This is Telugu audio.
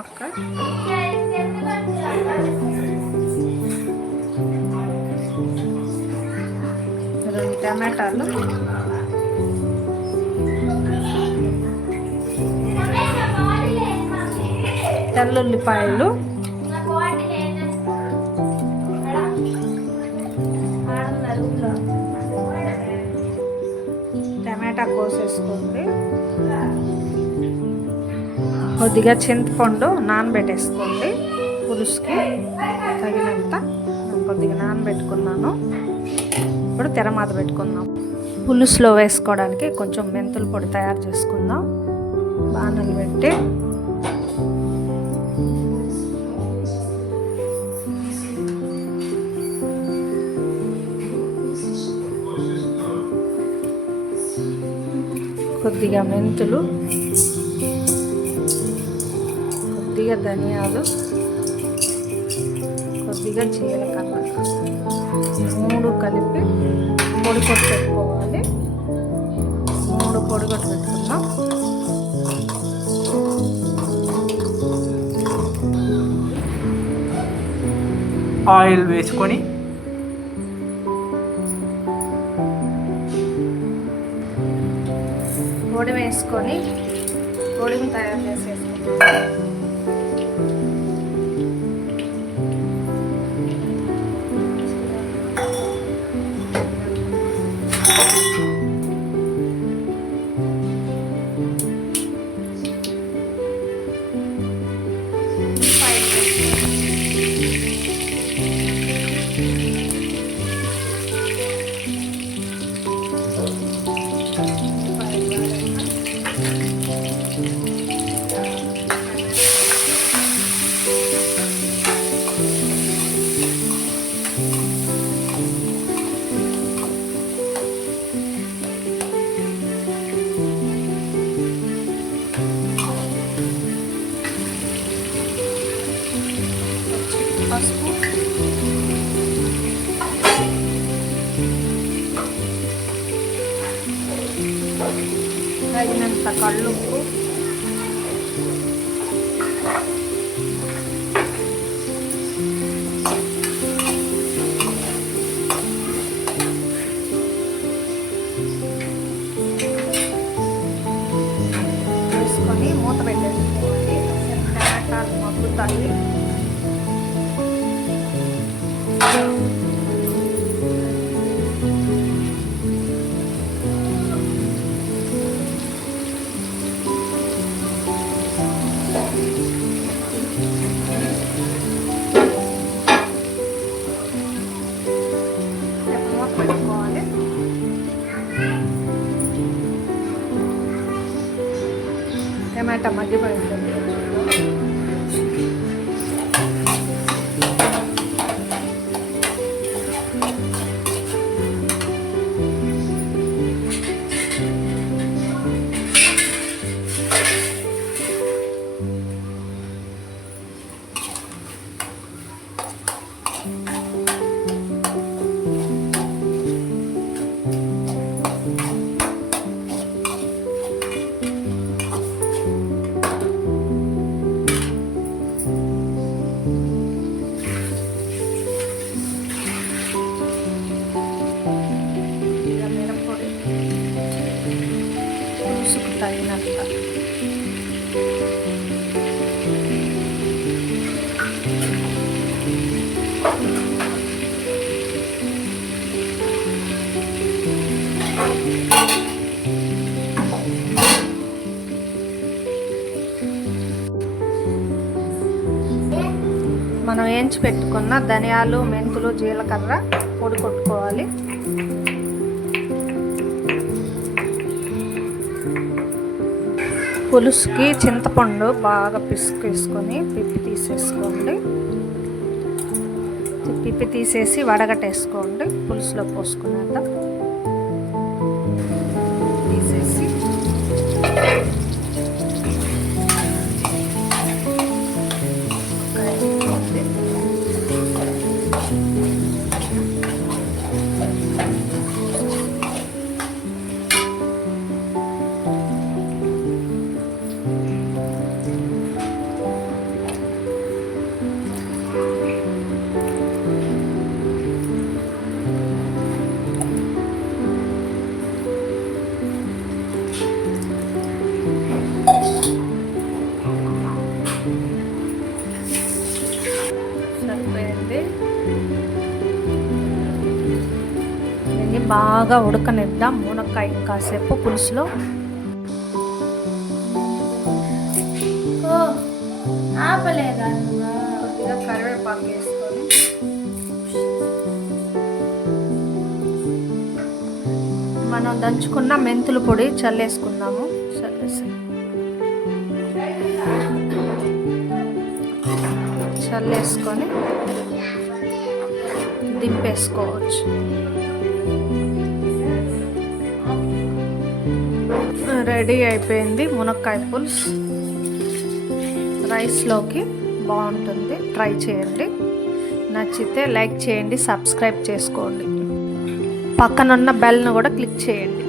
మునక్కాయ, 2 టమాటాలు, తెల్లుల్లిపాయలు, టమాటా కోసేసుకోండి. కొద్దిగా చింతపండు నానబెట్టేసుకోండి. పులుసుకి తగినంత కొద్దిగా నానబెట్టుకున్నాను. ఇప్పుడు తెరమాత పెట్టుకుందాం. పులుసులో వేసుకోవడానికి కొంచెం మెంతుల పొడి తయారు చేసుకుందాం. బాణలు పెట్టి కొద్దిగా మెంతులు, కొద్దిగా ధనియాలు, కొద్దిగా జీలకర్ర 3 కలిపి పొడి కొట్టి పెట్టుకోవాలి. 3 పొడి కొట్టి పెట్టుకుందాం. ఆయిల్ వేసుకొని పొడి వేసుకొని పొడిని తయారు చేసేసుకుంటాం. పసుపు, తగినంత కల్లుప్పు, వేసుకొని మూత పెట్టేసుకోవాలి. టమాటాలు మగ్గుతాయి. పెట్టుకోవాలి. టమాటా మగ్గిపోయింది. తగినంత మనం వేయించి పెట్టుకున్న ధనియాలు, మెంతులు, జీలకర్ర పొడి కొట్టుకోవాలి. పులుసుకి చింతపండు బాగా పిసికేసుకొని పిప్పి తీసేసుకోండి. పిప్పి తీసేసి వడగట్టేసుకోండి. పులుసులో పోసుకున్నాక తీసేసి బాగా ఉడకనిద్దాం మునక్కాయ కాసేపు పులుసులో. కొద్దిగా కరివేపాకు వేసుకొని మనం దంచుకున్న మెంతుల పొడి చల్లేసుకుందాము. చల్లేసుకొని దింపేసుకోవచ్చు. రెడీ అయిపోయింది మునక్కాయ పులుసు. రైస్లోకి బాగుంటుంది, ట్రై చేయండి. నచ్చితే లైక్ చేయండి, సబ్స్క్రైబ్ చేసుకోండి, పక్కనున్న బెల్ను కూడా క్లిక్ చేయండి.